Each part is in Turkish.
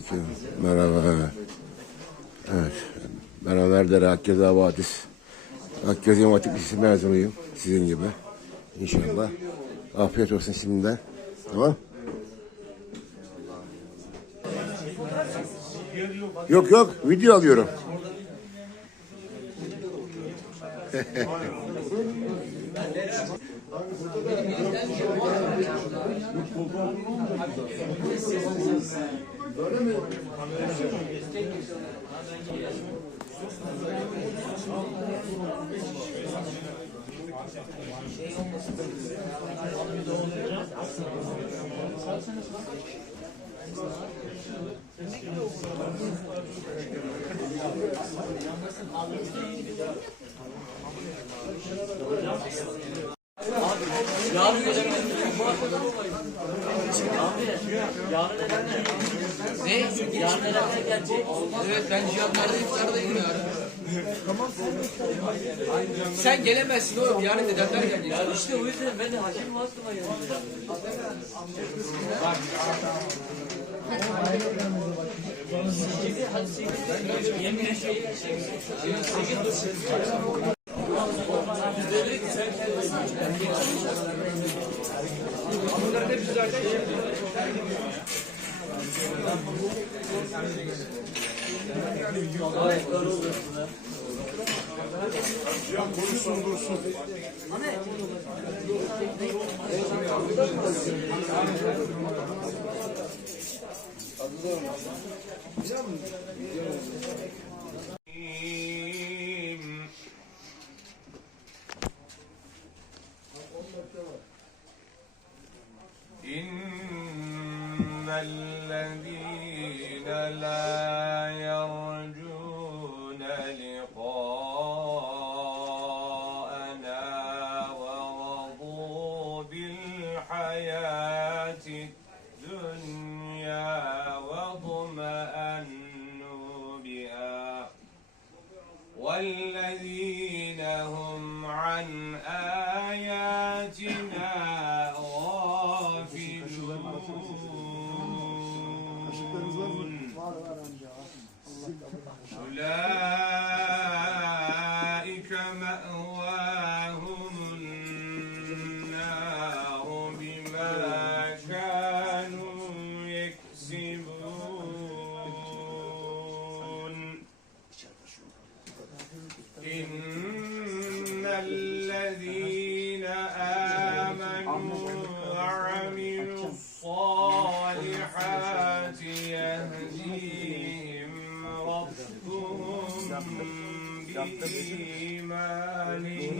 Selamünaleyküm. Merhaba. Evet. Ben Ömer Dere, Akkeza Vadis. Akkeza İmam Hatip Lisesi mezunuyum. Sizin gibi. İnşallah. Afiyet olsun şimdiden. Tamam. Yok yok. Video alıyorum. Öyle mi? Yarın Eren'le Ne? Yarın Eren'le gelecek. Evet ben cihatlarda iftardayım yarın. Sen gelemezsin oğlum yarın dedemler gelecek. Ya işte o yüzden ben de hakim aklıma geldi. Yemin şey إن آياتنا غافلون أولئك مأواهم النار بما كانوا يكسبون. بإيمانهم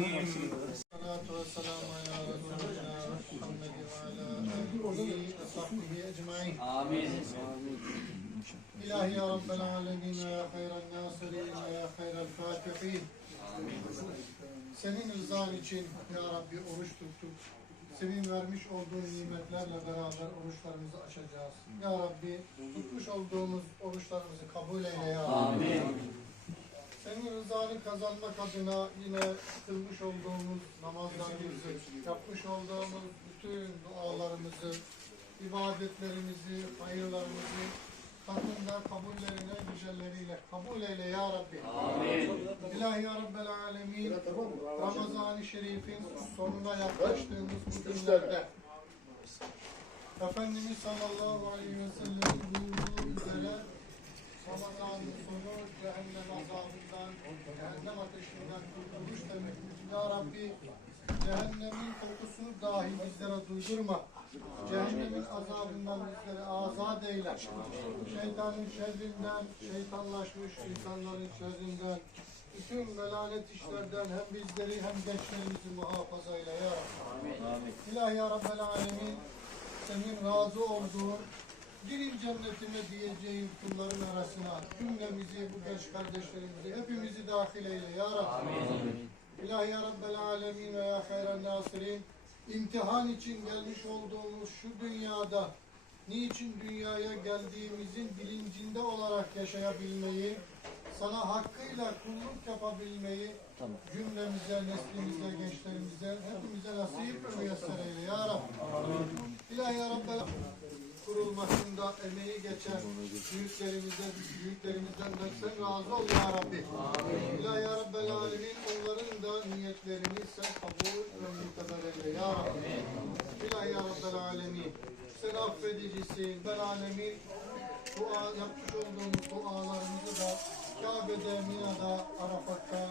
الصلاة والسلام على رسولنا محمد وعلى آله وصحبه أجمعين Amin. إلهي يا رب العالمين ويا خير الناصرين ويا خير الفاتحين Senin rızan için ya Rabbi oruç tuttuk. Senin vermiş olduğun nimetlerle beraber oruçlarımızı açacağız. Ya Rabbi tutmuş olduğumuz oruçlarımızı kabul eyle ya Rabbi. Amin. Senin rızanı kazanmak adına yine kılmış olduğumuz namazlarımızı, yapmış olduğumuz bütün dualarımızı, ibadetlerimizi, hayırlarımızı katında kabullerine, güzelleriyle kabul eyle ya Rabbi. Amin. İlahi ya Rabbel Alemin, Ramazan-ı Şerif'in sonuna yaklaştığımız bu günlerde Efendimiz sallallahu aleyhi ve sellem'in buyurduğu üzere Ramazan'ın sonu cehennem azabından, cehennem ateşinden kurtuluş demektir. Ya Rabbi cehennemin kokusunu dahi bizlere duydurma. Cehennemin azabından bizleri azat eyle. Şeytanın şerrinden, şeytanlaşmış insanların şerrinden, bütün velalet işlerden hem bizleri hem gençlerimizi muhafaza eyle ya Rabbi. İlahi ya Rabbel Alemin, senin razı olduğun girin cennetime diyeceğin kulların arasına. Cümlemizi, bu genç kardeşlerimizi, hepimizi dahil eyle ya Rabbi. İlahi ya Rabbel Alemin ve ya hayran nasirin, imtihan için gelmiş olduğumuz şu dünyada niçin dünyaya geldiğimizin bilincinde olarak yaşayabilmeyi, sana hakkıyla kulluk yapabilmeyi cümlemize, neslimize, gençlerimize, hepimize nasip ve müyesser eyle ya Rabbi. İlahi ya Rabbel kurulmasında emeği geçen büyüklerimize, büyüklerimizden de sen razı ol ya Rabbi. İlahi ya Rabbel Alemin onların da niyetlerini sen kabul ve muteber eyle ya Rabbi. İlahi ya Rabbel Alemin sen affedicisin. Ben alemin dua yapmış olduğumuz dualarımızı da Kabe'de, Mina'da, Arafat'ta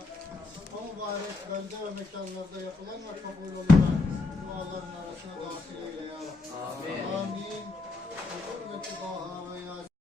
o mübarek belde ve mekanlarda yapılan ve kabul olan duaların arasına dahil eyle ya Rabbi. Amin. Amin. 我不能提高啊！我。